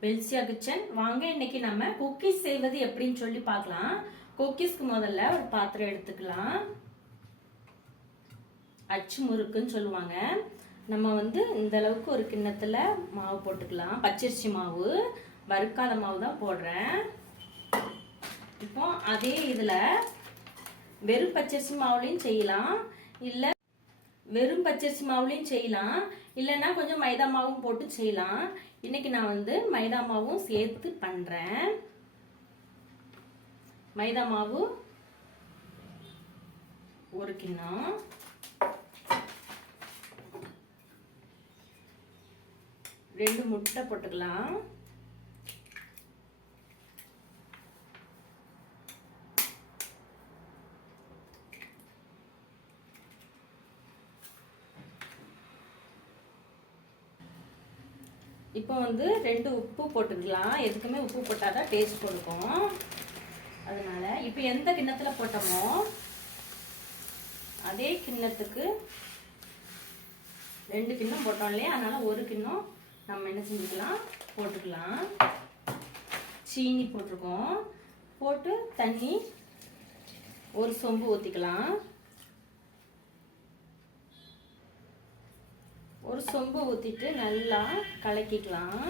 பெல்சியா kitchen வாங்க இன்னைக்கு நம்ம குக்கீஸ் செய்வது எப்படின்னு சொல்லி பார்க்கலாம். குக்கீஸ்க்கு முதல்ல ஒரு பாத்திரம் எடுத்துக்கலாம். அச்சு முறுக்குன்னு சொல்லுவாங்க. நம்ம வந்து இந்த அளவுக்கு ஒரு கிண்ணத்துல மாவு போட்டுக்கலாம். பச்சரிசி மாவு வறுக்காத மாவு தான் போடுறேன். இப்போ அதே இதில் வெறும் பச்சரிசி மாவுலையும் செய்யலாம். இல்லை வெறும் பச்சரிசி மாவுலையும் செய்யலாம். இல்லைன்னா கொஞ்சம் மைதா மாவும் போட்டு செய்யலாம். இன்னைக்கு நான் வந்து மைதா மாவும் சேர்த்து பண்ணுறேன் மைதா மாவு ஒரு கிண்ணம். ரெண்டு முட்டை போட்டுக்கலாம். இப்போ வந்து ரெண்டு உப்பு போட்டுக்கலாம். எதுக்குமே உப்பு போட்டால் தான் டேஸ்ட் கொடுக்கும். அதனால் இப்போ எந்த கிண்ணத்தில் போட்டோமோ அதே கிண்ணத்துக்கு ரெண்டு கிண்ணம் போட்டோம் இல்லையா? அதனால் ஒரு கிண்ணம் நம்ம என்ன செஞ்சுக்கலாம்? போட்டுக்கலாம். சீனி போட்டிருக்கோம். போட்டு தண்ணி ஒரு சொம்பு ஊற்றிக்கலாம் ஒரு சொம்பு ஊற்றிட்டு நல்லா கலக்கிக்கலாம்.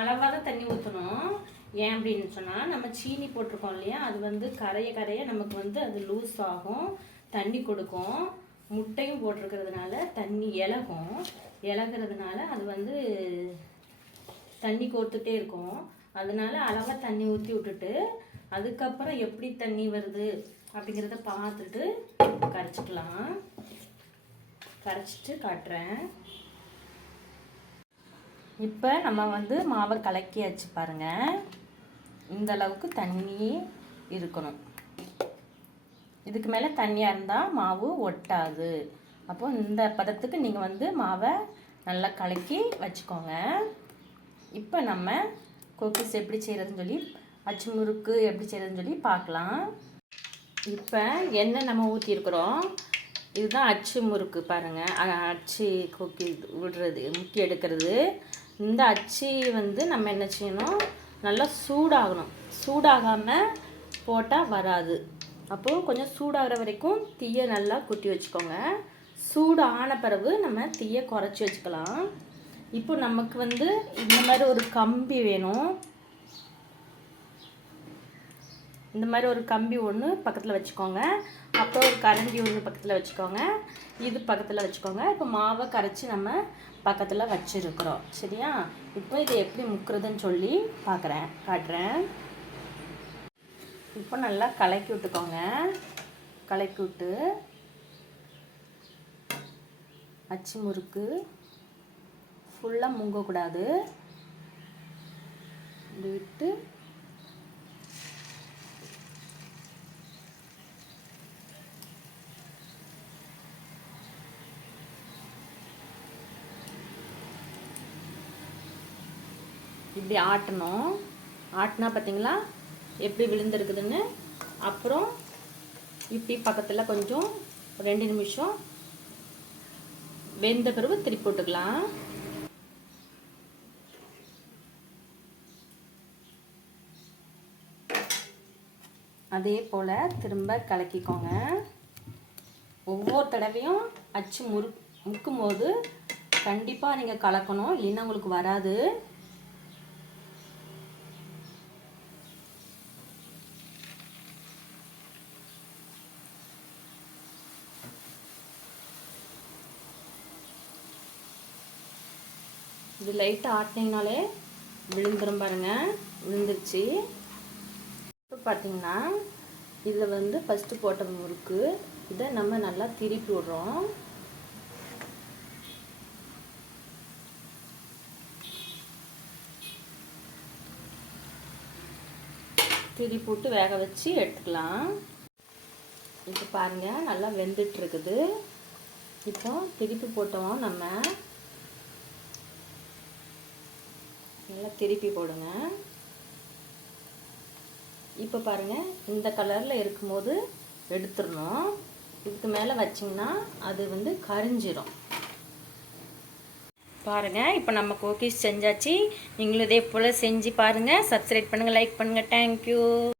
அளவாக தான் தண்ணி ஊற்றணும் ஏன் அப்படின்னு சொன்னால் நம்ம சீனி போட்டிருக்கோம் இல்லையா? அது வந்து கரைய கரைய நமக்கு வந்து அது லூஸ் ஆகும். தண்ணி கொடுக்கும். முட்டையும் போட்டிருக்கிறதுனால தண்ணி இலகும். இலகிறதுனால அது வந்து தண்ணி கோர்த்துட்டே இருக்கும். அதனால அளவாக தண்ணி ஊற்றி விட்டுட்டு அதுக்கப்புறம் எப்படி தண்ணி வருது அப்படிங்கிறத பார்த்துட்டு கரைச்சிக்கலாம். கரைச்சிட்டு காட்டுறேன். இப்போ நம்ம வந்து மாவை கலக்கியாச்சு பாருங்க. இந்த அளவுக்கு தண்ணி இருக்கணும். இதுக்கு மேலே தண்ணியாக இருந்தால் மாவு ஒட்டாது. அப்போ இந்த பதத்துக்கு நீங்கள் வந்து மாவை நல்லா கலக்கி வச்சுக்கோங்க. இப்போ நம்ம குக்கீஸ் எப்படி செய்கிறதுன்னு சொல்லி அச்சு முறுக்கு எப்படி செய்யறதுன்னு சொல்லி பார்க்கலாம். இப்போ எண்ணெய் நம்ம ஊற்றிருக்கிறோம் இதுதான் அச்சு முறுக்கு பாருங்கள் அச்சு குக்கி விடுறது முக்கி எடுக்கிறது. இந்த அச்சு வந்து நம்ம என்ன செய்யணும்? நல்லா சூடாகணும். சூடாகாமல் போட்டால் வராது. அப்போது கொஞ்சம் சூடாகிற வரைக்கும் தீயை நல்லா குட்டி வச்சுக்கோங்க. சூடு ஆன பிறகு நம்ம தீயை குறைச்சி வச்சுக்கலாம். இப்போ நமக்கு வந்து இந்த மாதிரி ஒரு கம்பி வேணும். இந்த மாதிரி ஒரு கம்பி ஒன்று பக்கத்தில் வச்சுக்கோங்க. அப்புறம் ஒரு கரண்டி ஒன்று பக்கத்தில் வச்சுக்கோங்க. இது பக்கத்தில் வச்சுக்கோங்க. இப்போ மாவை கரைச்சி நம்ம பக்கத்தில் வச்சுருக்குறோம். சரியா? இப்போ இதை எப்படி முக்கிறதுன்னு சொல்லி பார்க்குறேன் காட்டுறேன். இப்போ நல்லா கலக்கி விட்டுக்கோங்க. கலக்கி விட்டு அச்சு முறுக்கு ஃபுல்லாக முங்கக்கூடாது. விட்டு இப்படி ஆட்டணும். ஆட்டினா பார்த்தீங்களா எப்படி விழுந்துருக்குதுன்னு? அப்புறம் இப்படி பக்கத்தில் கொஞ்சம் ரெண்டு நிமிஷம் வெந்த பிறகு திருப்பி போட்டுக்கலாம். அதே போல் திரும்ப கலக்கிக்கோங்க. ஒவ்வொரு தடவையும் அச்சு முறு முக்கும் போது கண்டிப்பாக நீங்கள் கலக்கணும். இல்லைன்னா உங்களுக்கு வராது. இது லைட்டாக ஆட்டினீங்கனாலே விழுந்துரும் பாருங்கள் விழுந்துருச்சு. இப்போ பார்த்தீங்கன்னா இதில் வந்து ஃபஸ்ட்டு போட்ட முறுக்கு. இதை நம்ம நல்லா திருப்பி விடுறோம். திருப்பி விட்டு வேக வச்சு எடுத்துக்கலாம். இப்போ பாருங்கள் நல்லா வெந்துட்டுருக்குது இப்போ திருப்பி போட்டோம் நம்ம. நல்லா திருப்பி போடுங்க. இப்போ பாருங்கள் இந்த கலரில் இருக்கும்போது எடுத்துடணும். இதுக்கு மேலே வச்சிங்கன்னா அது வந்து கரிஞ்சிரும். பாருங்கள் இப்போ நம்ம கோக்கிஸ் செஞ்சாச்சு. நீங்களும் இதே போல் செஞ்சு பாருங்கள் சப்ஸ்கிரைப் பண்ணுங்கள் லைக் பண்ணுங்கள் தேங்க்யூ